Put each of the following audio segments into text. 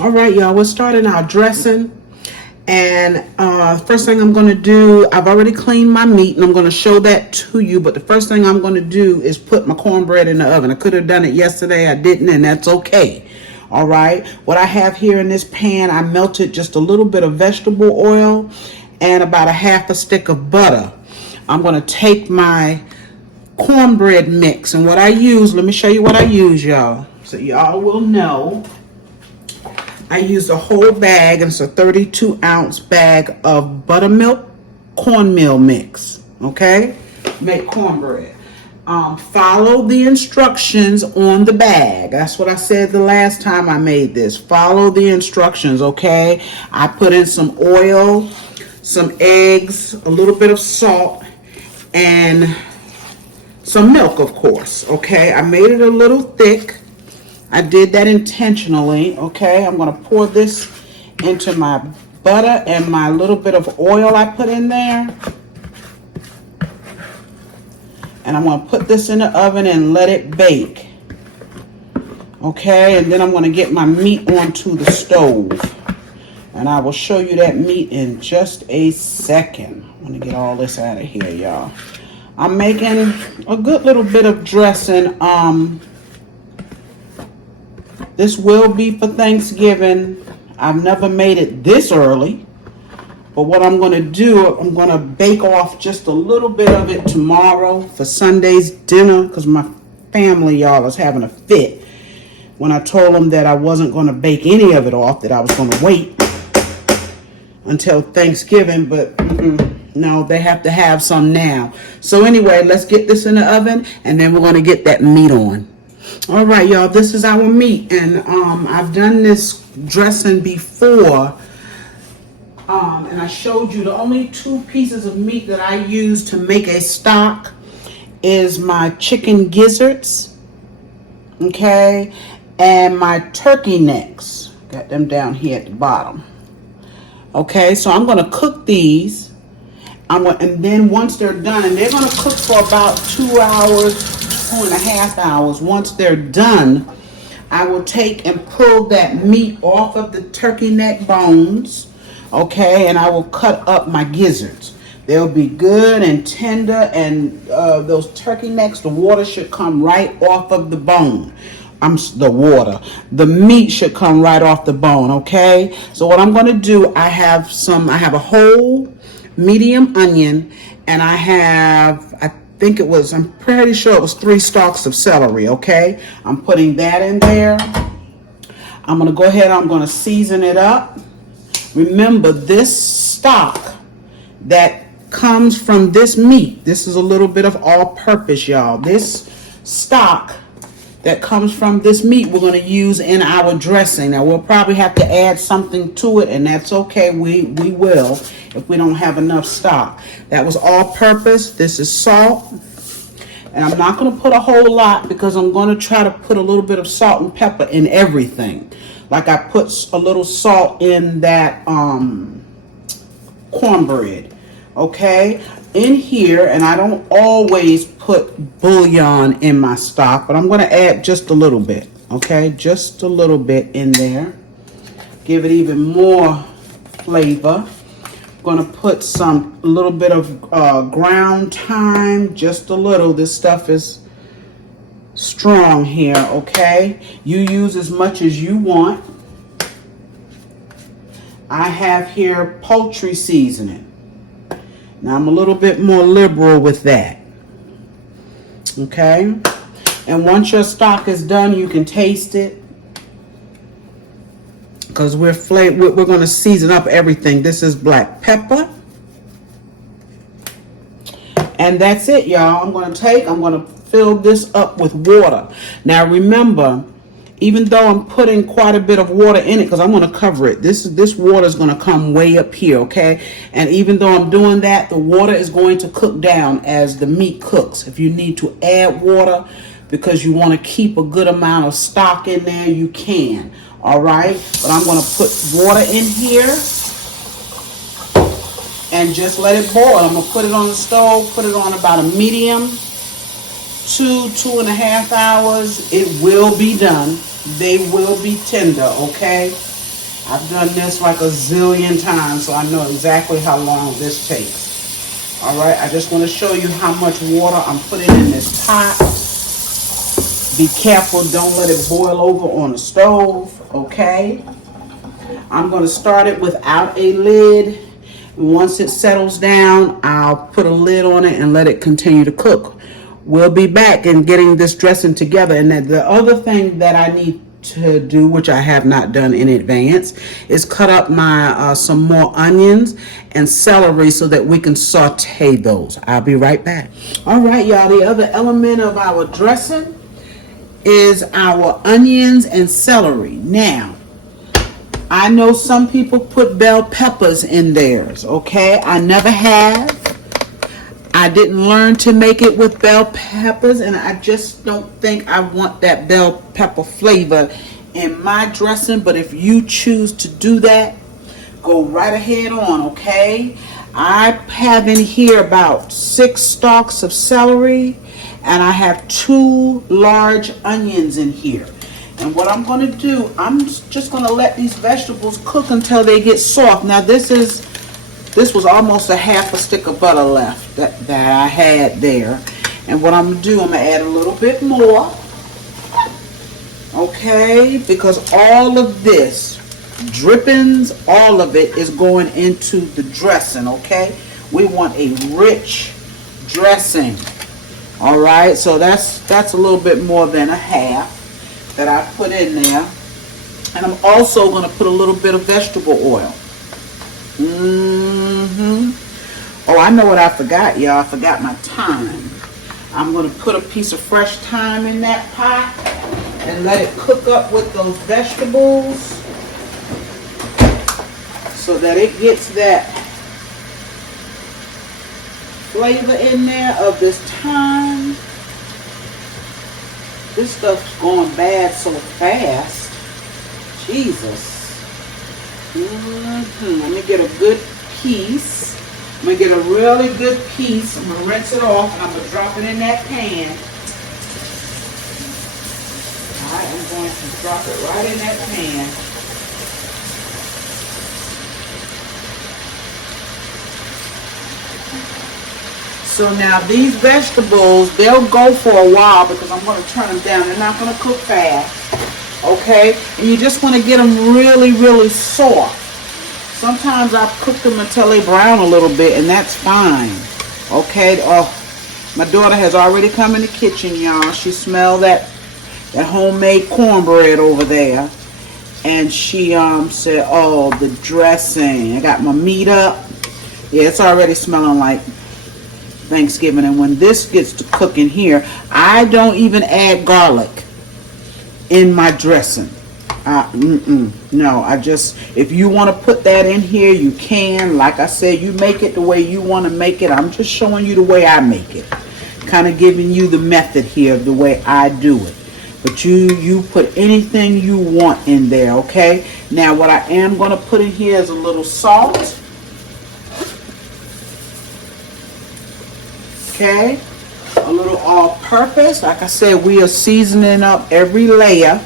All right, y'all, we're starting our dressing. And first thing I'm going to do, I've already cleaned my meat and I'm going to show that to you. But the first thing I'm going to do is put my cornbread in the oven. I could have done it yesterday. I didn't, and that's okay. All right. What I have here in this pan, I melted just a little bit of vegetable oil and about a half a stick of butter. I'm going to take my cornbread mix, and what I use, let me show you what I use, y'all, so y'all will know. I used a whole bag, and it's a 32-ounce bag of buttermilk cornmeal mix. Okay, make cornbread. Follow the instructions on the bag. That's what I said the last time I made this. Follow the instructions. Okay, I put in some oil, some eggs, a little bit of salt, and some milk, of course. Okay, I made it a little thick. I did that intentionally. Okay, I'm going to pour this into my butter and my little bit of oil I put in there. And I'm going to put this in the oven and let it bake. Okay, and then I'm going to get my meat onto the stove. And I will show you that meat in just a second. I'm going to get all this out of here, y'all. I'm making a good little bit of dressing. This will be for Thanksgiving. I've never made it this early. But what I'm going to do, I'm going to bake off just a little bit of it tomorrow for Sunday's dinner, because my family, y'all, is having a fit when I told them that I wasn't going to bake any of it off, that I was going to wait until Thanksgiving. But no, they have to have some now. So anyway, let's get this in the oven, and then we're going to get that meat on. All right, y'all, this is our meat, and I've done this dressing before, and I showed you the only two pieces of meat that I use to make a stock is my chicken gizzards, okay, and my turkey necks. Got them down here at the bottom. Okay, so I'm going to cook these, and then once they're done, and they're going to cook for about 2 hours, 2.5 hours. Once they're done, I will take and pull that meat off of the turkey neck bones, okay, and I will cut up my gizzards. They'll be good and tender, and those turkey necks, the water should come right off of the bone. The meat should come right off the bone, okay? So what I'm going to do, I have a whole medium onion, and I'm pretty sure it was 3 stalks of celery, okay? I'm putting that in there. I'm going to go ahead, I'm going to season it up. Remember, this stock that comes from this meat, this is a little bit of all-purpose, y'all. This stock that comes from this meat we're going to use in our dressing. Now, we'll probably have to add something to it, and that's okay. We will if we don't have enough stock. That was all-purpose. This is salt. And I'm not going to put a whole lot, because I'm going to try to put a little bit of salt and pepper in everything. Like I put a little salt in that cornbread. Okay? In here, and I don't always put bouillon in my stock, but I'm going to add just a little bit. Okay? Just a little bit in there. Give it even more flavor. Going to put a little bit of ground thyme, just a little. This stuff is strong here, okay? You use as much as you want. I have here poultry seasoning. Now I'm a little bit more liberal with that, okay? And once your stock is done, you can taste it, because we're going to season up everything. This is black pepper. And that's it, y'all. I'm going to fill this up with water. Now remember, even though I'm putting quite a bit of water in it, because I'm going to cover it, this water is going to come way up here, okay? And even though I'm doing that, the water is going to cook down as the meat cooks. If you need to add water because you want to keep a good amount of stock in there, you can. All right, but I'm going to put water in here and just let it boil. I'm going to put it on the stove, put it on about a medium, 2.5 hours. It will be done. They will be tender, okay? I've done this like a zillion times, so I know exactly how long this takes. All right, I just want to show you how much water I'm putting in this pot. Be careful, don't let it boil over on the stove, okay? I'm going to start it without a lid. Once it settles down, I'll put a lid on it and let it continue to cook. We'll be back in getting this dressing together. And the other thing that I need to do, which I have not done in advance, is cut up my some more onions and celery so that we can saute those. I'll be right back. All right, y'all, the other element of our dressing is our onions and celery. Now, I know some people put bell peppers in theirs, okay? I never have. I didn't learn to make it with bell peppers, and I just don't think I want that bell pepper flavor in my dressing. But if you choose to do that, go right ahead on, okay? I have in here about 6 stalks of celery, and I have 2 large onions in here. And what I'm going to do, I'm just going to let these vegetables cook until they get soft. Now this was almost a half a stick of butter left that I had there. And what I'm going to do, I'm going to add a little bit more. Okay, because all of this, drippings, all of it is going into the dressing, okay? We want a rich dressing. All right, so that's a little bit more than a half that I put in there. And I'm also going to put a little bit of vegetable oil. Oh, I know what I forgot, y'all. I forgot my thyme. I'm going to put a piece of fresh thyme in that pot and let it cook up with those vegetables so that it gets that flavor in there of this thyme. This stuff's going bad so fast. Jesus. Let me get a good piece. I'm going to get a really good piece. I'm going to rinse it off and I'm going to drop it in that pan. Alright, I'm going to drop it right in that pan. So now these vegetables, they'll go for a while because I'm going to turn them down. They're not going to cook fast. Okay? And you just want to get them really, really soft. Sometimes I cook them until they brown a little bit, and that's fine. Okay? Oh, my daughter has already come in the kitchen, y'all. She smelled that homemade cornbread over there. And she said, oh, the dressing. I got my meat up. Yeah, it's already smelling like Thanksgiving. And when this gets to cooking here, I don't even add garlic in my dressing. No, if you want to put that in here, you can. Like I said, you make it the way you want to make it. I'm just showing you the way I make it. Kind of giving you the method here of the way I do it. But you put anything you want in there, okay? Now what I am going to put in here is a little salt. Okay? A little all-purpose. Like I said, we are seasoning up every layer.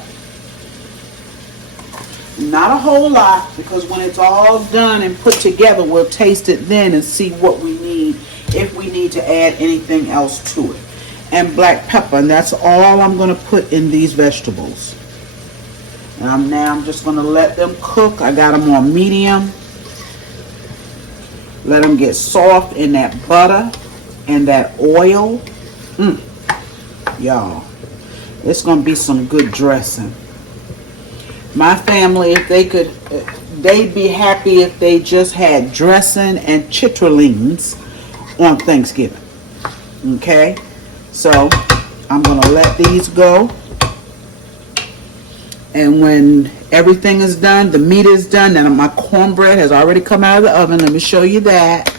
Not a whole lot, because when it's all done and put together, we'll taste it then and see what we need, if we need to add anything else to it. And black pepper, and that's all I'm going to put in these vegetables. And now I'm just going to let them cook. I got them on medium. Let them get soft in that butter and that oil. Y'all, it's going to be some good dressing. My family, if they could, they'd be happy if they just had dressing and chitterlings on Thanksgiving. Okay? So, I'm going to let these go. And when everything is done, the meat is done, and my cornbread has already come out of the oven. Let me show you that.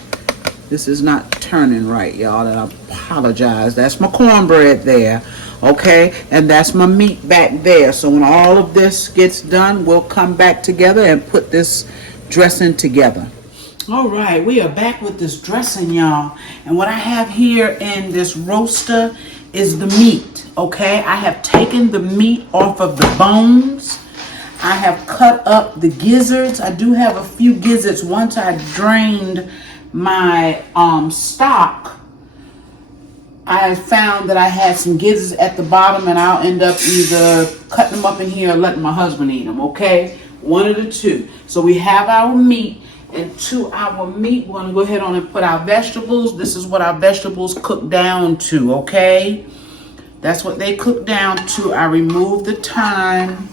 This is not turning right, y'all, and I apologize. That's my cornbread there. Okay, and that's my meat back there. So when all of this gets done, we'll come back together and put this dressing together. All right, we are back with this dressing, y'all. And what I have here in this roaster is the meat. Okay, I have taken the meat off of the bones. I have cut up the gizzards. I do have a few gizzards. Once I drained my stock, I found that I had some gizzards at the bottom, and I'll end up either cutting them up in here or letting my husband eat them, okay? One of the two. So we have our meat, and to our meat, we're going to go ahead on and put our vegetables. This is what our vegetables cook down to, okay? That's what they cook down to. I removed the thyme,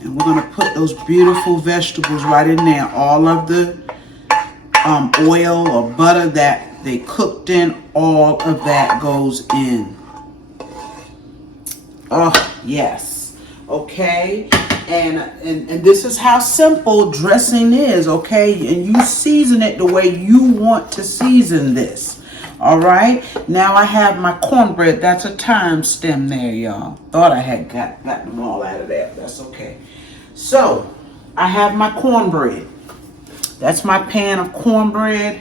and we're going to put those beautiful vegetables right in there. All of the oil or butter that they cooked in, all of that goes in. Oh, yes. Okay. And this is how simple dressing is, okay? And you season it the way you want to season this. All right. Now I have my cornbread. That's a thyme stem there, y'all. Thought I had got them all out of there. That's okay. So I have my cornbread. That's my pan of cornbread.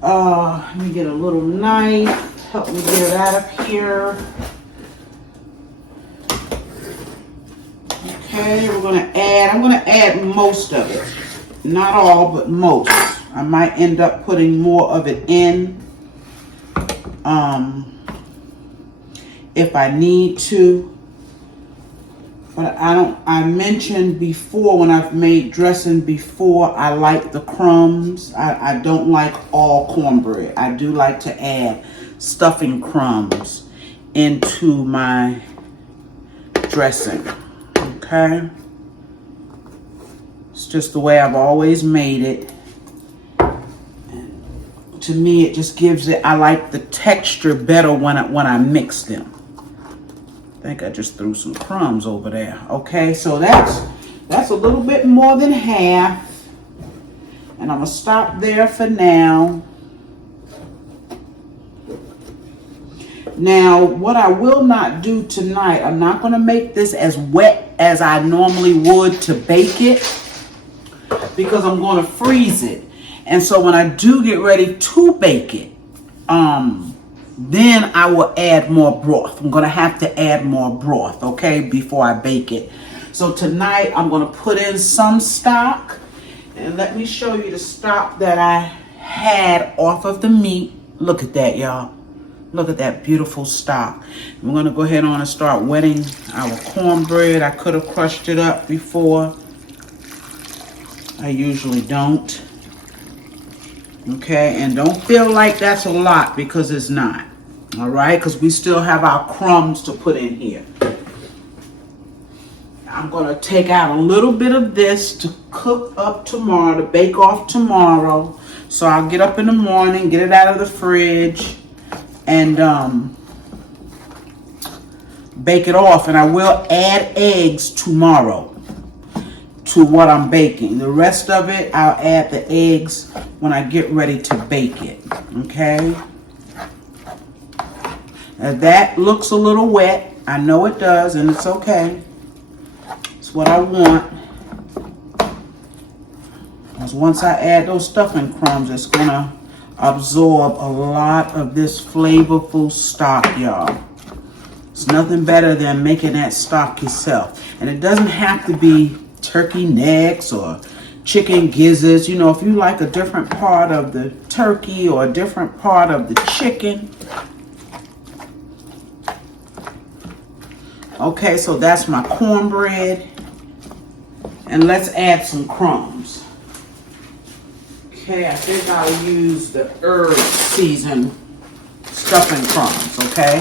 Let me get a little knife. Help me get it out of here. Okay, I'm gonna add most of it. Not all, but most. I might end up putting more of it in if I need to. But I mentioned before, when I've made dressing before, I like the crumbs. I don't like all cornbread. I do like to add stuffing crumbs into my dressing. Okay? It's just the way I've always made it. And to me, it just gives it, I like the texture better when I mix them. I think I just threw some crumbs over there. Okay, so that's a little bit more than half. And I'm going to stop there for now. Now, what I will not do tonight, I'm not going to make this as wet as I normally would to bake it, because I'm going to freeze it. And so when I do get ready to bake it, then I will add more broth. I'm going to have to add more broth, okay, before I bake it. So tonight I'm going to put in some stock. And let me show you the stock that I had off of the meat. Look at that, y'all. Look at that beautiful stock. We're going to go ahead on and start wetting our cornbread. I could have crushed it up before. I usually don't. Okay, and don't feel like that's a lot, because it's not. All right, because we still have our crumbs to put in here. I'm going to take out a little bit of this to cook up tomorrow, to bake off tomorrow. So I'll get up in the morning, get it out of the fridge, and bake it off. And I will add eggs tomorrow to what I'm baking. The rest of it, I'll add the eggs when I get ready to bake it. Okay? Now that looks a little wet. I know it does, and it's okay. It's what I want. Because once I add those stuffing crumbs, it's going to absorb a lot of this flavorful stock, y'all. It's nothing better than making that stock yourself. And it doesn't have to be turkey necks or chicken gizzards. You know, if you like a different part of the turkey or a different part of the chicken. Okay, so that's my cornbread. And let's add some crumbs. Okay, I think I'll use the herb seasoned stuffing crumbs, okay?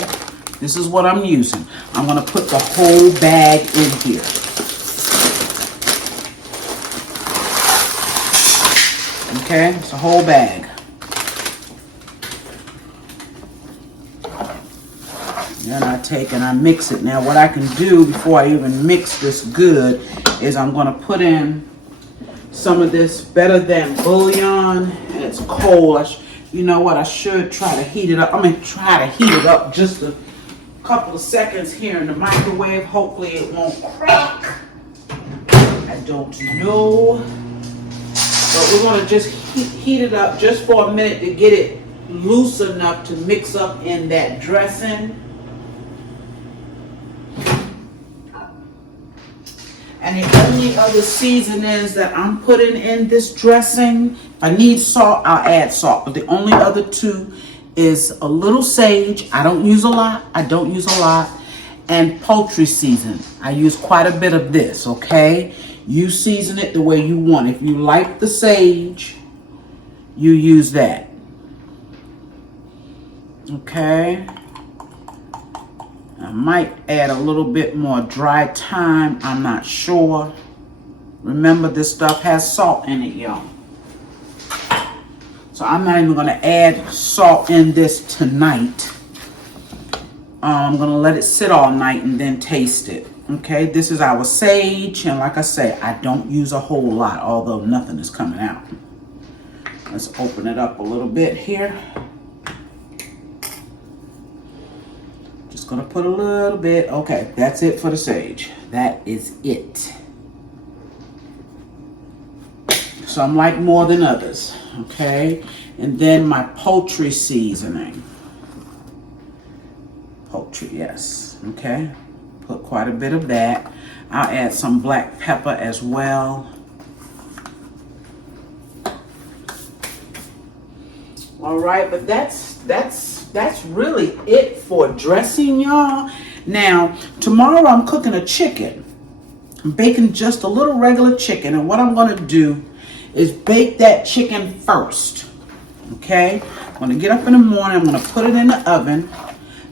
This is what I'm using. I'm going to put the whole bag in here. Okay, it's a whole bag. Then I take and I mix it. Now what I can do before I even mix this good is I'm going to put in some of this Better Than bouillon. And it's cold. You know what? I should try to heat it up. Try to heat it up just a couple of seconds here in the microwave. Hopefully it won't crack. I don't know. But we're going to just heat it up just for a minute to get it loose enough to mix up in that dressing. And the only other seasonings that I'm putting in this dressing, if I need salt, I'll add salt. But the only other two is a little sage. I don't use a lot. And poultry season. I use quite a bit of this, okay? You season it the way you want. If you like the sage, you use that. Okay? I might add a little bit more dry thyme. I'm not sure. Remember, this stuff has salt in it, y'all. So I'm not even going to add salt in this tonight. I'm going to let it sit all night and then taste it. Okay, this is our sage. And like I say, I don't use a whole lot, although nothing is coming out. Let's open it up a little bit here. Just going to put a little bit. Okay, that's it for the sage. That is it. Some like more than others. Okay, and then my poultry seasoning. Poultry, yes. Okay, put quite a bit of that. I'll add some black pepper as well. All right, but that's really it for dressing, y'all. Now tomorrow I'm cooking a chicken. I'm baking just a little regular chicken, and what I'm going to do is bake that chicken first. Okay, I'm going to get up in the morning. I'm going to put it in the oven.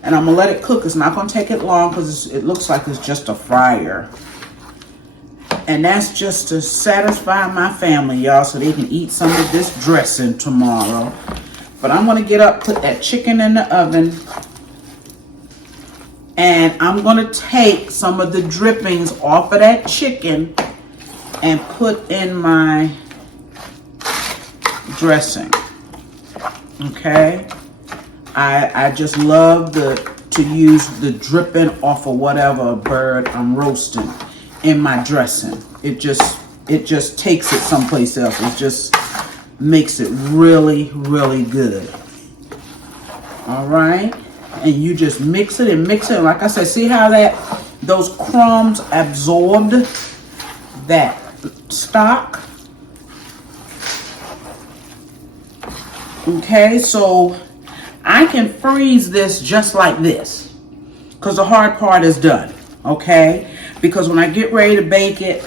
And I'm going to let it cook. It's not going to take it long because it looks like it's just a fryer. And that's just to satisfy my family, y'all, so they can eat some of this dressing tomorrow. But I'm going to get up, put that chicken in the oven. And I'm going to take some of the drippings off of that chicken and put in my dressing. Okay? I just love to use the dripping off of whatever bird I'm roasting in my dressing. It just takes it someplace else. It just makes it really, really good. All right, and you just mix it and mix it. Like I said, see how those crumbs absorbed that stock. Okay, so I can freeze this just like this because the hard part is done, okay? Because when I get ready to bake it,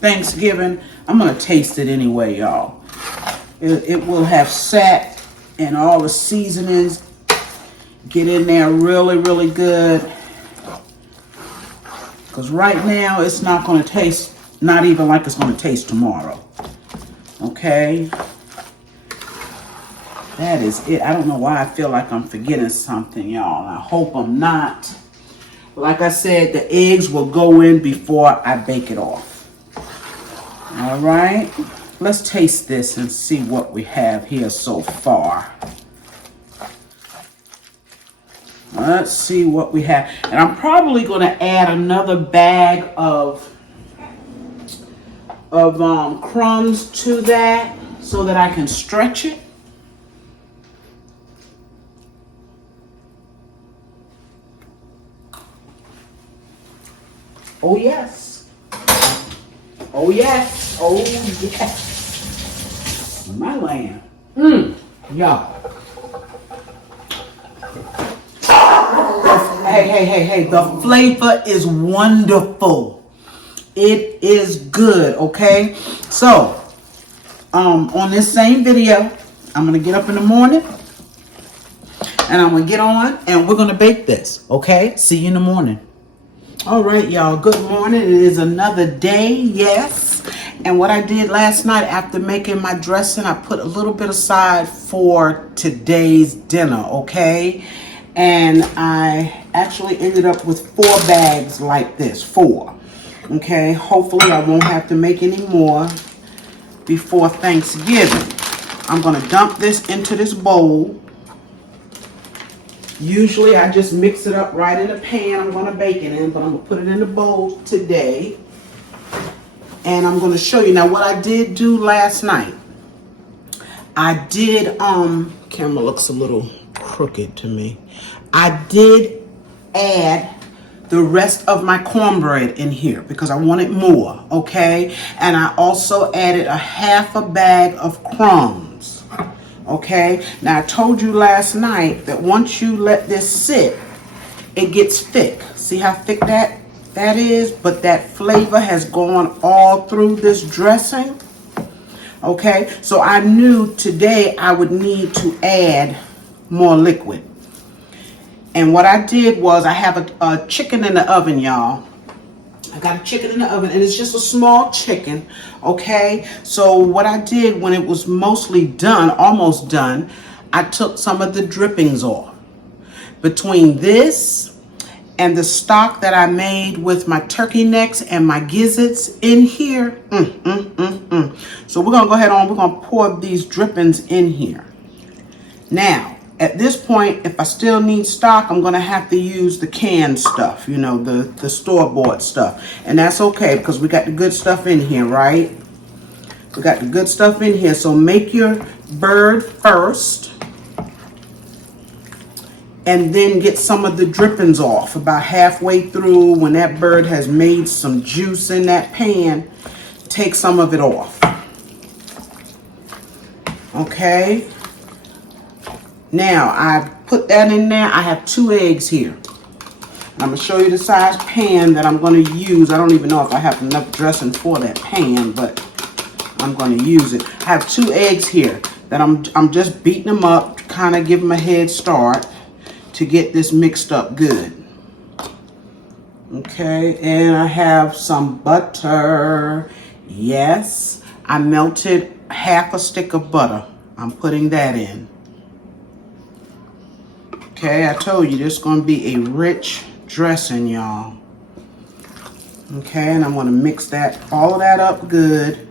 Thanksgiving, I'm going to taste it anyway, y'all. It will have sat and all the seasonings get in there really, really good. Because right now, it's not going to taste, not even like it's going to taste tomorrow, okay? That is it. I don't know why I feel like I'm forgetting something, y'all. I hope I'm not. Like I said, the eggs will go in before I bake it off. All right. Let's taste this and see what we have here so far. Let's see what we have. And I'm probably going to add another bag of crumbs to that so that I can stretch it. Oh, yes. Oh, yes. Oh, yes. My land. Y'all. Hey. The flavor is wonderful. It is good, okay? So, on this same video, I'm going to get up in the morning. And I'm going to get on and we're going to bake this, okay? See you in the morning. All right, y'all. Good morning. It is another day, yes. And what I did last night after making my dressing, I put a little bit aside for today's dinner, okay? And I actually ended up with 4 bags like this, 4. Okay, hopefully I won't have to make any more before Thanksgiving. I'm going to dump this into this bowl. Usually I just mix it up right in the pan I'm going to bake it in, but I'm going to put it in the bowl today. And I'm going to show you. Now what I did do last night, I did, camera looks a little crooked to me. I did add the rest of my cornbread in here because I wanted more, okay? And I also added a half a bag of crumbs, okay? Now, I told you last night that once you let this sit, it gets thick. See how thick that is? But that flavor has gone all through this dressing, okay? So I knew today I would need to add more liquid. And what I did was I have a chicken in the oven, y'all. I got a chicken in the oven, and it's just a small chicken, okay? So what I did when it was mostly done, almost done, I took some of the drippings off. Between this and the stock that I made with my turkey necks and my gizzards in here, So we're gonna go ahead on, we're gonna pour these drippings in here. Now, at this point, if I still need stock, I'm going to have to use the canned stuff, you know, the store-bought stuff. And that's okay because we got the good stuff in here, right? We got the good stuff in here. So make your bird first and then get some of the drippings off. About halfway through, when that bird has made some juice in that pan, take some of it off. Okay? Now, I put that in there. I have 2 eggs here. I'm going to show you the size pan that I'm going to use. I don't even know if I have enough dressing for that pan, but I'm going to use it. I have 2 eggs here that I'm just beating them up to kind of give them a head start to get this mixed up good. Okay, and I have some butter. Yes, I melted half a stick of butter. I'm putting that in. Okay, I told you this is going to be a rich dressing, y'all. Okay, and I'm going to mix that, all of that up good.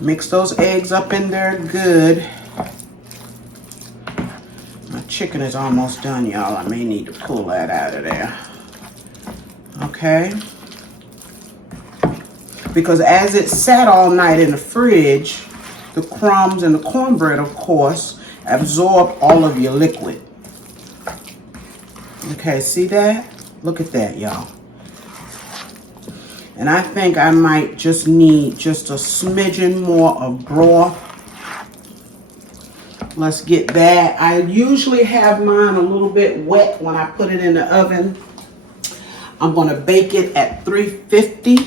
Mix those eggs up in there good. My chicken is almost done, y'all. I may need to pull that out of there. Okay. Because as it sat all night in the fridge, the crumbs and the cornbread, of course, absorb all of your liquid. Okay, see that? Look at that, y'all. And I think I might just need just a smidgen more of broth. Let's get that. I usually have mine a little bit wet when I put it in the oven. I'm going to bake it at 350.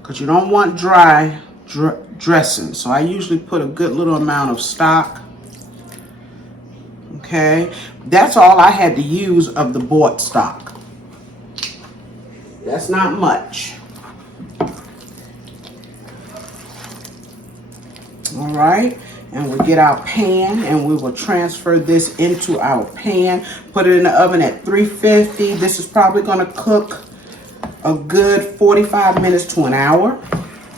Because you don't want dry dressing. So I usually put a good little amount of stock. Okay. That's all I had to use of the bought stock. That's not much. All right. And we'll get our pan and we will transfer this into our pan. Put it in the oven at 350. This is probably going to cook a good 45 minutes to an hour.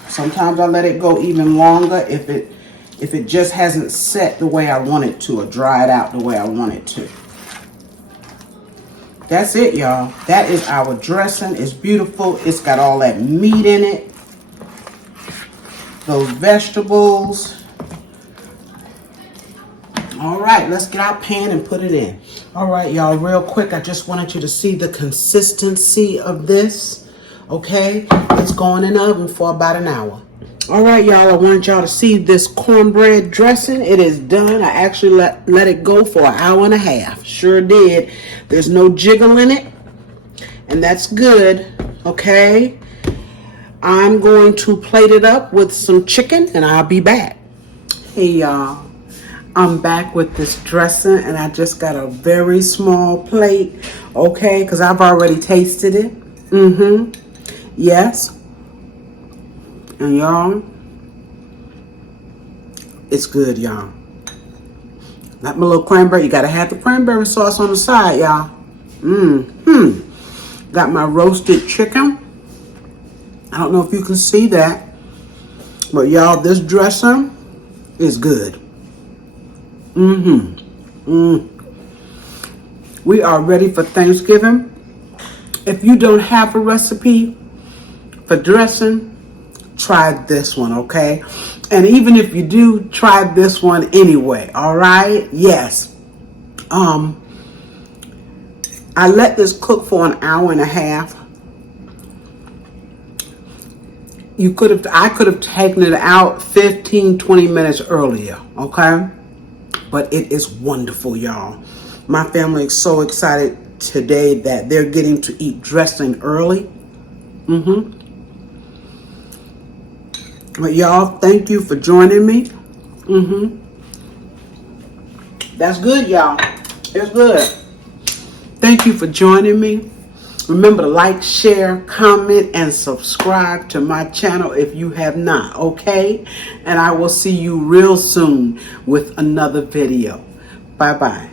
Sometimes I let it go even longer if it just hasn't set the way I want it to or dried out the way I want it to. That's it, y'all. That is our dressing. It's beautiful. It's got all that meat in it. Those vegetables. All right, let's get our pan and put it in. All right, y'all, real quick, I just wanted you to see the consistency of this, okay? It's going in the oven for about an hour. All right, y'all, I wanted y'all to see this cornbread dressing. It is done. I actually let it go for an hour and a half. Sure did. There's no jiggle in it, and that's good, okay? I'm going to plate it up with some chicken, and I'll be back. Hey, y'all. I'm back with this dressing, and I just got a very small plate, okay, because I've already tasted it. Yes. And y'all, it's good, y'all. Not my little cranberry. You got to have the cranberry sauce on the side, y'all. Got my roasted chicken. I don't know if you can see that, but y'all, this dressing is good. We are ready for Thanksgiving. If you don't have a recipe for dressing, try this one, okay? And even if you do, try this one anyway, all right? Yes. I let this cook for an hour and a half. I could have taken it out 15, 20 minutes earlier, okay? But it is wonderful, y'all. My family is so excited today that they're getting to eat dressing early. But y'all, thank you for joining me. That's good, y'all. It's good. Thank you for joining me. Remember to like, share, comment, and subscribe to my channel if you have not, okay? And I will see you real soon with another video. Bye-bye.